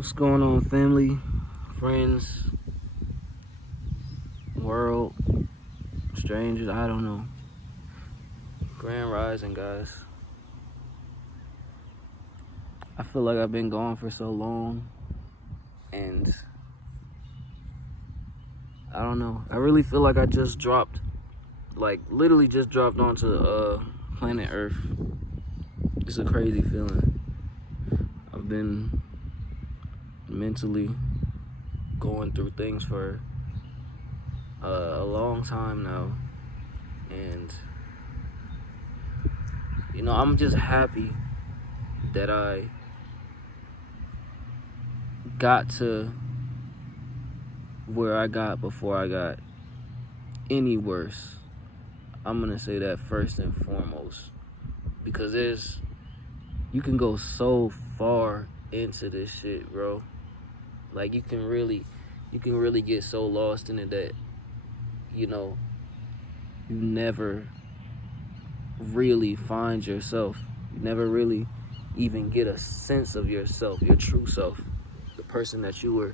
What's going on, family, friends, world, strangers? I don't know. Grand Rising, guys. I feel like I've been gone for so long, and I don't know. I really feel like I just dropped, literally just dropped onto planet Earth. It's a crazy feeling. I've been mentally going through things for a long time now, and I'm just happy that I got to where I got before I got any worse. I'm gonna say that first and foremost, because you can go so far into this shit, bro. Like you can really get so lost in it that you never really find yourself. You never really even get a sense of yourself, your true self, the person that you were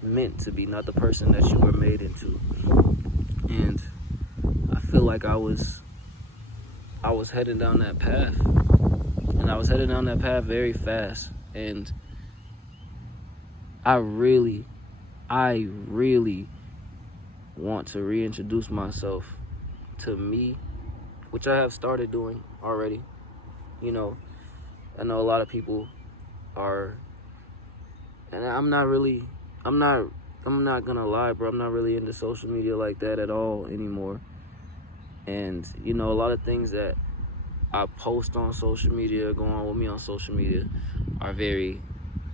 meant to be, not the person that you were made into. And I feel like I was heading down that path, and I was heading down that path very fast, and I really want to reintroduce myself to me, which I have started doing already. I know a lot of people are, and I'm not gonna lie, bro, I'm not really into social media like that at all anymore. And a lot of things that I post on social media, go on with me on social media, are very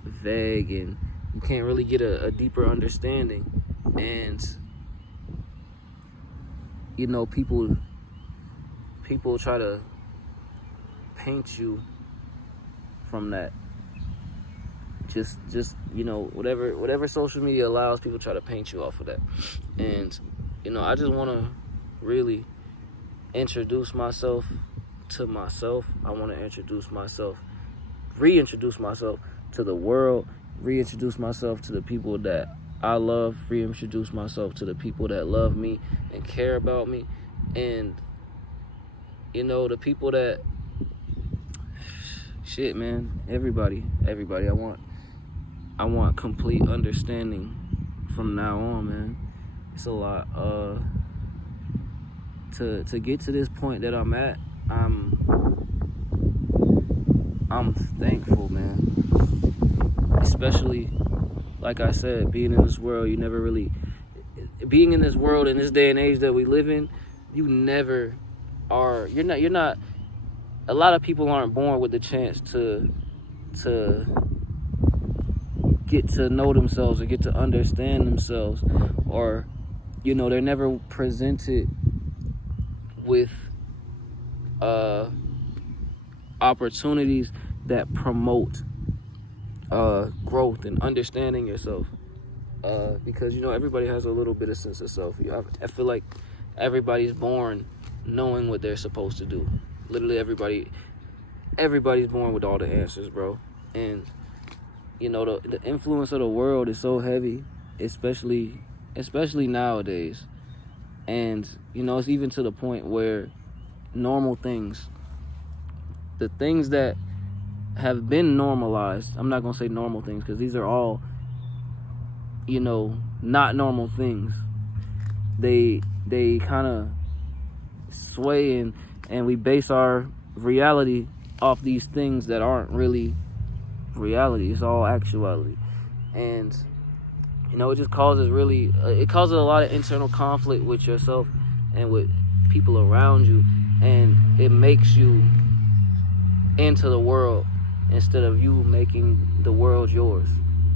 vague, and you can't really get a deeper understanding. And people try to paint you from that. Just whatever social media allows, people try to paint you off of that. And I just want to really introduce myself to myself. I want to reintroduce myself to the world, reintroduce myself to the people that I love, reintroduce myself to the people that love me and care about me, and the people that shit, man, everybody. I want complete understanding from now on, man. It's a lot. To get to this point that I'm at, I'm thankful, man. Especially, like I said, being in this world, being in this world in this day and age that we live in, you're not, a lot of people aren't born with the chance to get to know themselves or get to understand themselves, or they're never presented with opportunities that promote growth and understanding yourself, because everybody has a little bit of sense of self. I feel like everybody's born knowing what they're supposed to do. Literally everybody's born with all the answers, bro. And the influence of the world is so heavy, especially nowadays. And it's even to the point where normal things, the things that have been normalized, I'm not gonna say normal things, because these are all not normal things. They kind of sway, and we base our reality off these things that aren't really reality. It's all actuality. And it just causes a lot of internal conflict with yourself and with people around you, and it makes you into the world instead of you making the world yours.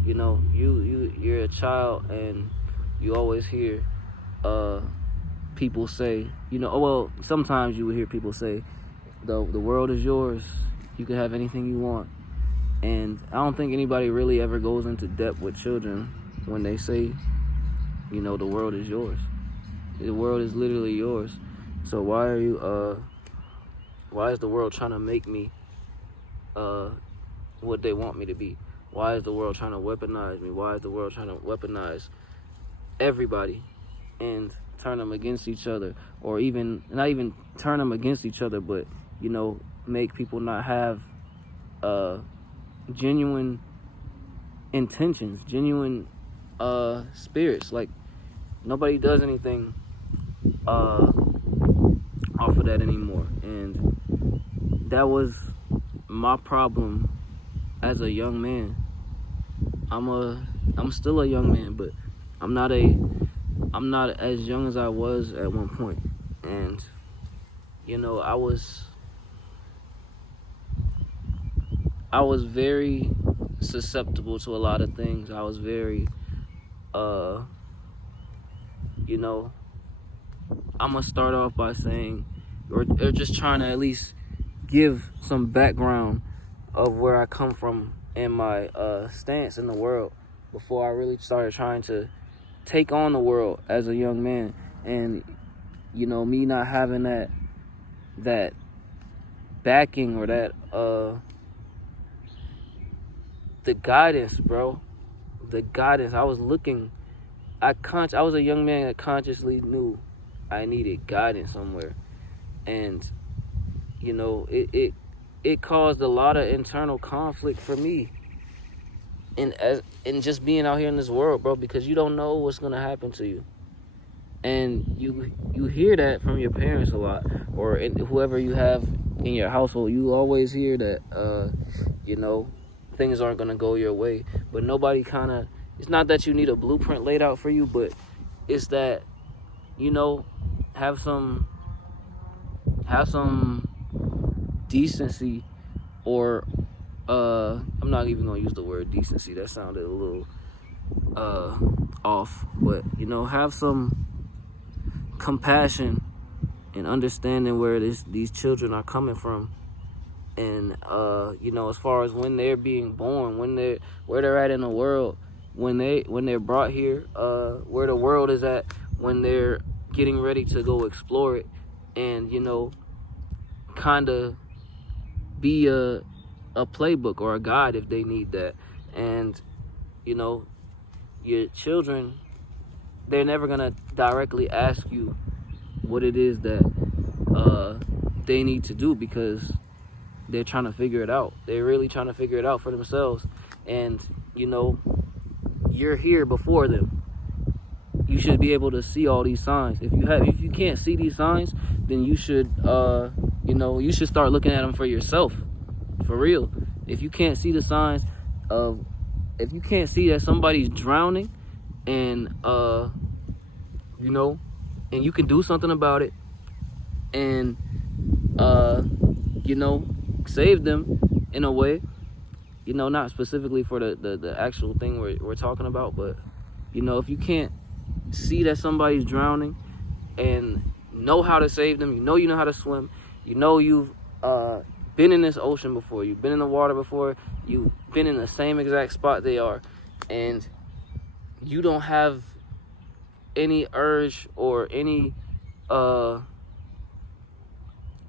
You're a child, and you always hear people say, sometimes you will hear people say, the world is yours, you can have anything you want. And I don't think anybody really ever goes into depth with children when they say, the world is yours. The world is literally yours. So why is the world trying to make me what they want me to be? Why is the world trying to weaponize me? Why is the world trying to weaponize everybody and turn them against each other, or even not even turn them against each other, but make people not have genuine intentions, genuine spirits. Like, nobody does anything off of that anymore, and that was my problem as a young man. I'm still a young man, but I'm not as young as I was at one point. And I was very susceptible to a lot of things. I was very I'm gonna start off by saying, or just trying to at least give some background of where I come from and my stance in the world before I really started trying to take on the world as a young man. And me not having that backing, or that the guidance, bro. The guidance. I was a young man that consciously knew I needed guidance somewhere. And it caused a lot of internal conflict for me in just being out here in this world, bro, because you don't know what's gonna happen to you. And you hear that from your parents a lot, or whoever you have in your household. You always hear that things aren't gonna go your way. But nobody it's not that you need a blueprint laid out for you, but it's that have some decency, or I'm not even gonna use the word decency. That sounded a little off. But have some compassion and understanding where these children are coming from. And as far as when they're being born, where they're at in the world, when they're brought here, where the world is at when they're getting ready to go explore it, and kind of be a playbook or a guide if they need that. And your children, they're never gonna directly ask you what it is that they need to do, because they're trying to figure it out. They're really trying to figure it out for themselves. And you're here before them. You should be able to see all these signs. If you can't see these signs, then you should you should start looking at them for yourself, for real. If you can't see the signs if you can't see that somebody's drowning, and and you can do something about it, and save them in a way, not specifically for the actual thing we're talking about, but if you can't see that somebody's drowning and know how to save them, you know how to swim, you've been in this ocean before, you've been in the water before, you've been in the same exact spot they are, and you don't have any urge or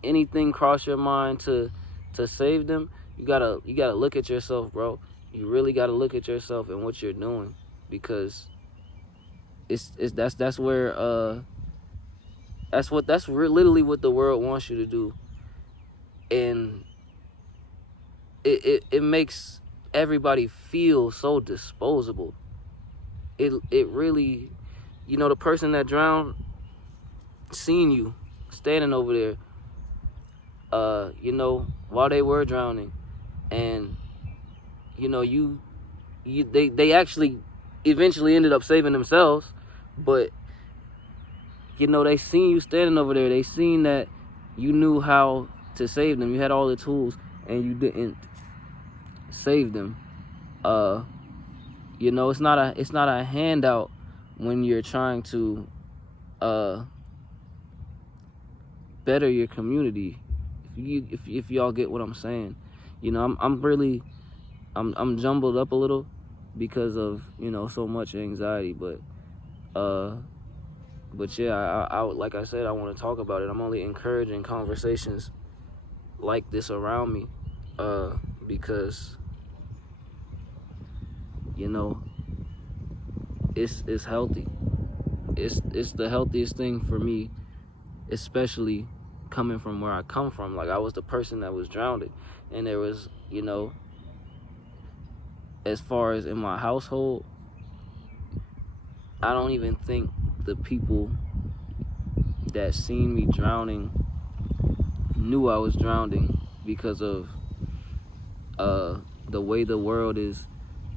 anything cross your mind to save them. You gotta look at yourself, bro. You really gotta look at yourself and what you're doing, because that's where that's literally what the world wants you to do. And it makes everybody feel so disposable. It really, the person that drowned seen you standing over there while they were drowning, and they actually eventually ended up saving themselves, but they seen you standing over there. They seen that you knew how to save them. You had all the tools, and you didn't save them. It's not a handout when you're trying to better your community. If y'all get what I'm saying, I'm jumbled up a little because of so much anxiety, but yeah, I like I said, I want to talk about it. I'm only encouraging conversations like this around me, because you know, it's healthy. It's the healthiest thing for me, especially coming from where I come from. Like, I was the person that was drowning, and there was, you know, as far as in my household, I don't even think the people that seen me drowning knew I was drowning because of the way the world is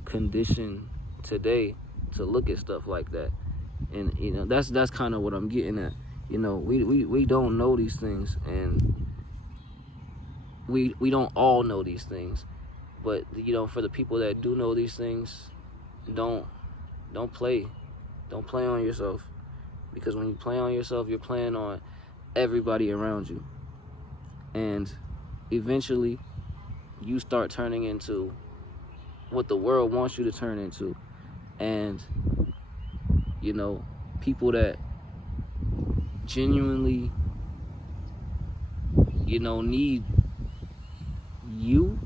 conditioned today to look at stuff like that. And you know, that's kind of what I'm getting at. You know, we don't know these things, and we don't all know these things. But you know, for the people that do know these things, don't play on yourself, because when you play on yourself, you're playing on everybody around you, and eventually you start turning into what the world wants you to turn into. And you know, people that genuinely, you know, need you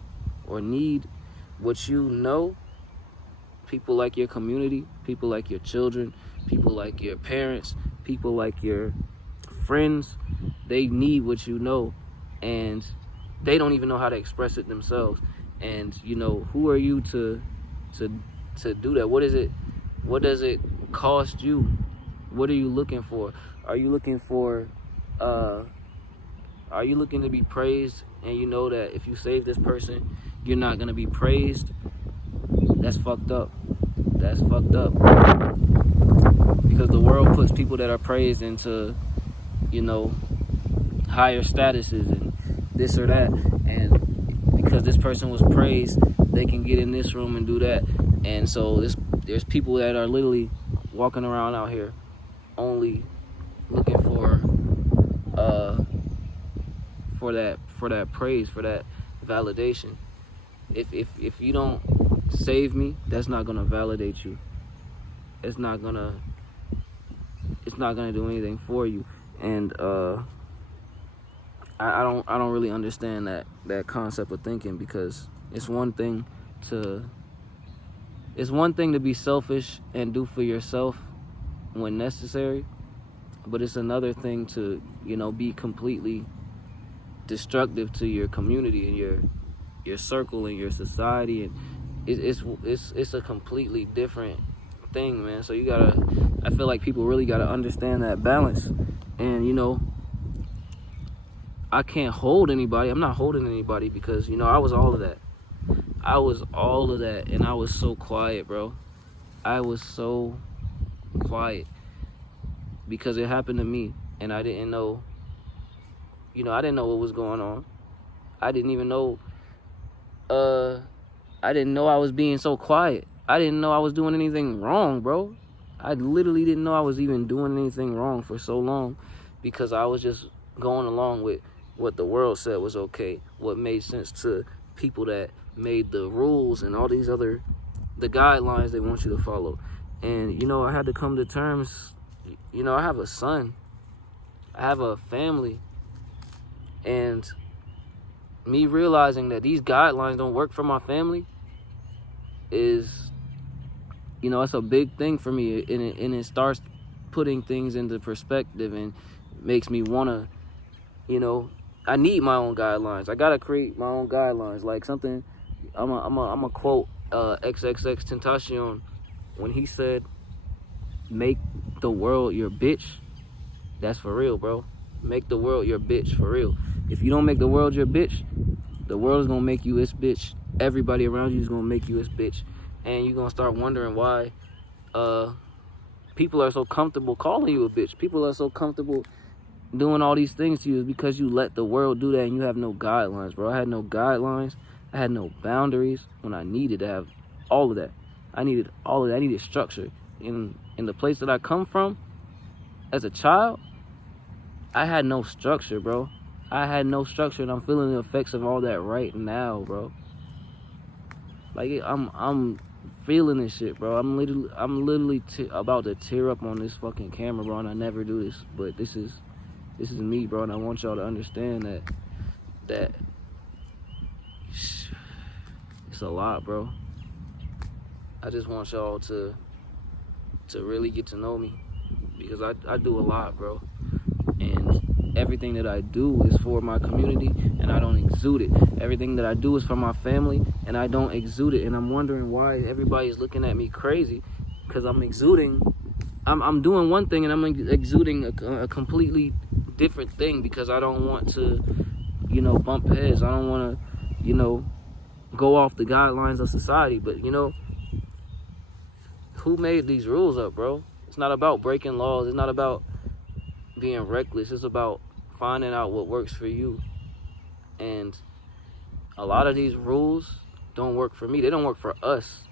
or need what you know, people like your community, people like your children, people like your parents, people like your friends, they need what you know, and they don't even know how to express it themselves. And you know, who are you to do that? What does it cost you? What are you looking for? Are you looking to be praised, and you know that if you save this person, you're not gonna be praised? That's fucked up. That's fucked up. Because the world puts people that are praised into, you know, higher statuses and this or that. And because this person was praised, they can get in this room and do that. And so there's people that are literally walking around out here only looking for that praise, for that validation. If you don't save me, that's not gonna validate you. It's not gonna do anything for you. And I don't really understand that concept of thinking, because it's one thing to be selfish and do for yourself when necessary, but it's another thing to, you know, be completely destructive to your community and your circle and your society. And it's a completely different thing, man. So I feel like people really gotta understand that balance. And you know, I can't hold anybody. I'm not holding anybody, because you know, I was all of that. And I was so quiet, bro. I was so quiet because it happened to me, and I didn't know. You know, I didn't know what was going on. I didn't even know. I didn't know I was being so quiet. I didn't know I was doing anything wrong, bro. I literally didn't know I was even doing anything wrong for so long, because I was just going along with what the world said was okay, what made sense to people that made the rules and all these other, the guidelines they want you to follow. And, you know, I had to come to terms, you know, I have a son, I have a family, and me realizing that these guidelines don't work for my family is, you know, it's a big thing for me. And it starts putting things into perspective and makes me want to, you know, I need my own guidelines. I got to create my own guidelines. Like something, I'm a quote XXX Tentacion when he said, make the world your bitch. That's for real, bro. Make the world your bitch, for real. If you don't make the world your bitch, the world is going to make you its bitch. Everybody around you is going to make you its bitch. And you're going to start wondering why people are so comfortable calling you a bitch. People are so comfortable doing all these things to you, is because you let the world do that and you have no guidelines, bro. I had no guidelines. I had no boundaries when I needed to have all of that. I needed all of that. I needed structure. In the place that I come from, as a child, I had no structure, bro. I had no structure, and I'm feeling the effects of all that right now, bro. Like, I'm feeling this shit, bro. I'm literally about to tear up on this fucking camera, bro, and I never do this, but this is me, bro, and I want y'all to understand that it's a lot, bro. I just want y'all to really get to know me, because I do a lot, bro. And everything that I do is for my community, and I don't exude it. Everything that I do is for my family, and I don't exude it. And I'm wondering why everybody's looking at me crazy, because I'm doing one thing and I'm exuding a completely different thing, because I don't want to, bump heads. I don't want to, go off the guidelines of society. But, who made these rules up, bro? It's not about breaking laws. It's not about being reckless. It's about finding out what works for you. And a lot of these rules don't work for me. They don't work for us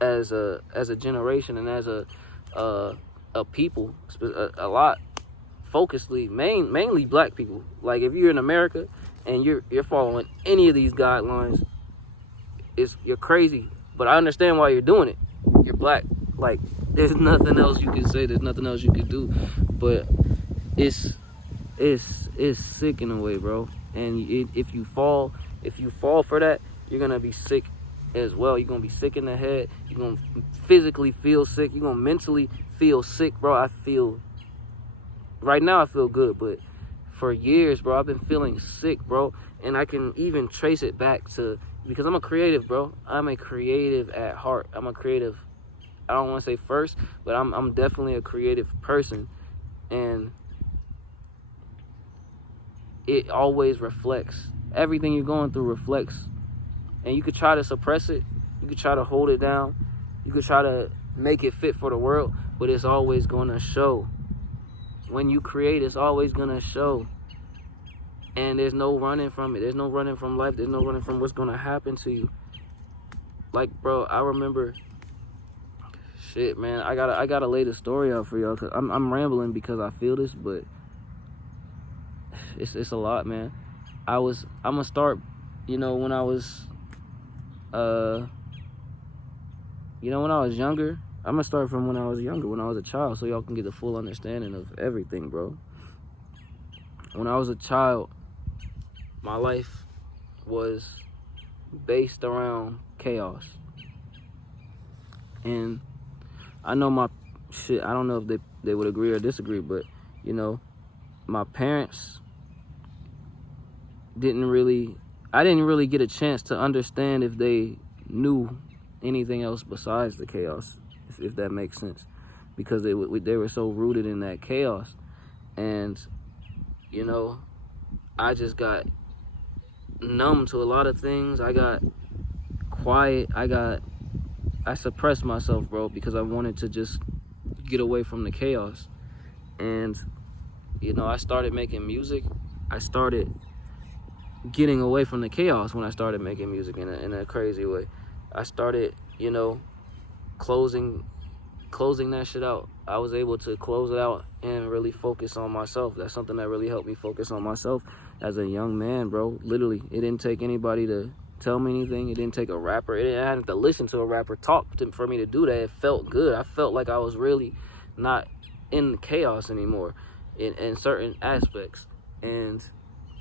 as a generation and as a people. A lot focusedly, mainly black people. Like, if you're in America and you're following any of these guidelines, you're crazy. But I understand why you're doing it. You're black. Like, there's nothing else you can say. There's nothing else you can do. But it's sick in a way, bro. And if you fall for that, you're gonna be sick as well. You're gonna be sick in the head. You're gonna physically feel sick. You're gonna mentally feel sick, bro. Right now I feel good, but for years, bro, I've been feeling sick, bro. And I can even trace it back to, because I'm a creative, bro. I'm a creative at heart. I'm a creative. I don't want to say first, but I'm definitely a creative person. And it always reflects. Everything you're going through reflects. And you could try to suppress it. You could try to hold it down. You could try to make it fit for the world, but it's always going to show. When you create, it's always going to show. And there's no running from it. There's no running from life. There's no running from what's going to happen to you. Like, bro, I remember... Shit, man, I gotta lay the story out for y'all, because I'm rambling because I feel this, but it's a lot, man. I'm gonna start, when I was, when I was younger. I'm gonna start from when I was younger, when I was a child, so y'all can get the full understanding of everything, bro. When I was a child, my life was based around chaos. And I know I don't know if they would agree or disagree, but, my parents I didn't really get a chance to understand if they knew anything else besides the chaos, if that makes sense, because they were so rooted in that chaos. And, I just got numb to a lot of things. I got quiet. I suppressed myself, bro, because I wanted to just get away from the chaos. And, I started making music. I started getting away from the chaos when I started making music in a crazy way. I started, closing that shit out. I was able to close it out and really focus on myself. That's something that really helped me focus on myself as a young man, bro. Literally, it didn't take anybody to tell me anything. It didn't take a rapper. I didn't have to listen to a rapper talk for me to do that. It felt good. I felt like I was really not in chaos anymore in certain aspects. And,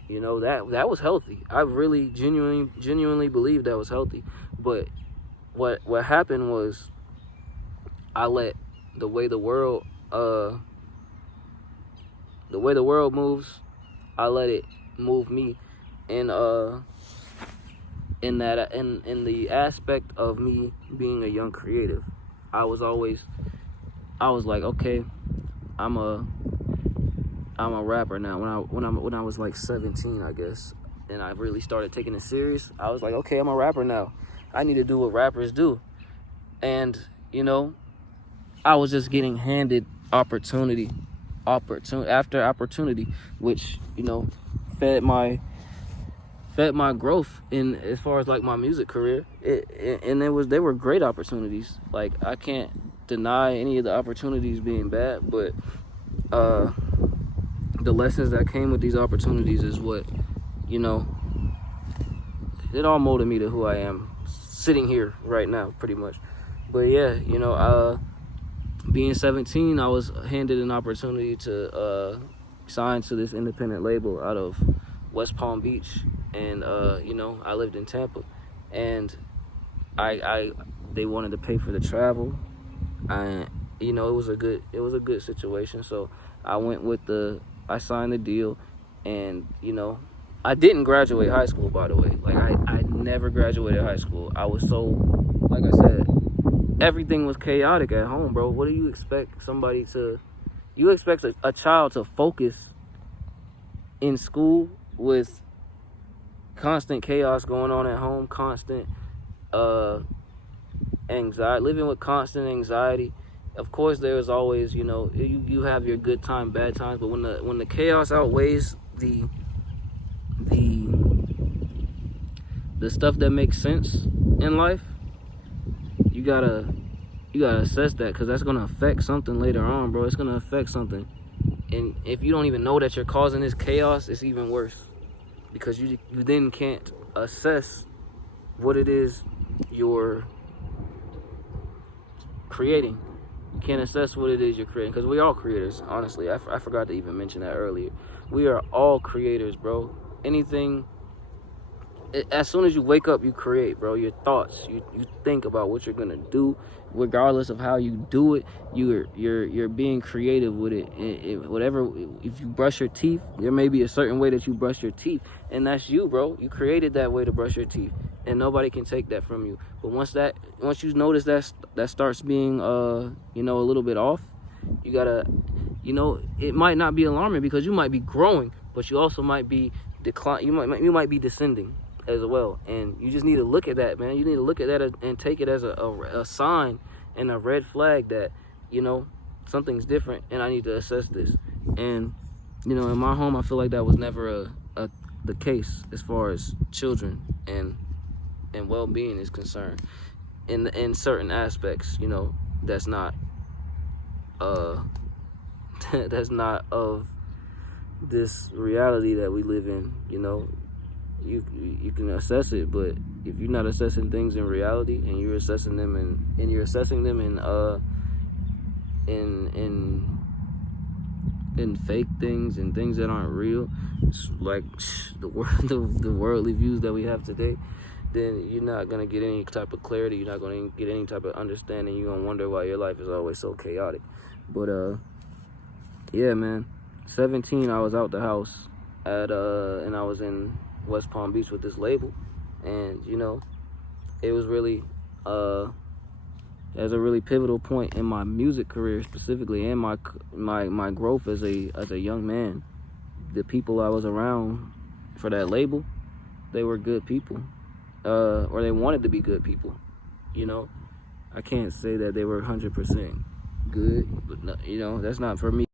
that was healthy. I really genuinely believe that was healthy. But what happened was, I let the way the world moves, I let it move me. And in the aspect of me being a young creative, I was like, okay, I'm a rapper now. When I was like 17, I guess, and I really started taking it serious, I was like, okay, I'm a rapper now. I need to do what rappers do. And, I was just getting handed opportunity after opportunity, which, fed my growth in as far as like my music career. They were great opportunities. Like, I can't deny any of the opportunities being bad, but the lessons that came with these opportunities is what, it all molded me to who I am sitting here right now, pretty much. But yeah, being 17, I was handed an opportunity to sign to this independent label out of West Palm Beach. And, I lived in Tampa. And I they wanted to pay for the travel. You know, it was a good situation. So I went with I signed the deal, and you know, I didn't graduate high school, by the way. Like I never graduated high school. I was so, like I said, everything was chaotic at home, bro. What do you expect you expect a child to focus in school with constant chaos going on at home, constant anxiety, living with constant anxiety. Of course, there's always, you know, you have your good time, bad times, but when the chaos outweighs the stuff that makes sense in life, you gotta assess that, because that's gonna affect something later on, bro. It's gonna affect something, and if you don't even know that you're causing this chaos, it's even worse, because you then can't assess what it is you're creating. You can't assess what it is you're creating, because we all creators, honestly. I forgot to even mention that earlier. We are all creators, bro. Anything, as soon as you wake up, you create, bro. Your thoughts, you think about what you're gonna do, regardless of how you do it. You're being creative with it. Whatever. If you brush your teeth, there may be a certain way that you brush your teeth, and that's you, bro. You created that way to brush your teeth, and nobody can take that from you. But once you notice that starts being you know, a little bit off, you gotta, you know, it might not be alarming, because you might be growing, but you also might be you might be descending as well, and you just need to look at that, man. You need to look at that and take it as a sign and a red flag that, you know, something's different, and I need to assess this. And you know, in my home, I feel like that was never the case as far as children and well-being is concerned. In certain aspects, you know, that's not that's not of this reality that we live in. You know, you can assess it, but if you're not assessing things in reality, and you're assessing them and you're assessing them in fake things and things that aren't real, like the worldly views that we have today, then you're not gonna get any type of clarity. You're not gonna get any type of understanding. You're gonna wonder why your life is always so chaotic. But yeah, man. 17, I was out the house and I was in West Palm Beach with this label, and you know, it was really as a really pivotal point in my music career specifically, and my growth as a young man. The people I was around for that label, they were good people, or they wanted to be good people. You know, I can't say that they were 100% good, but no, you know, that's not for me.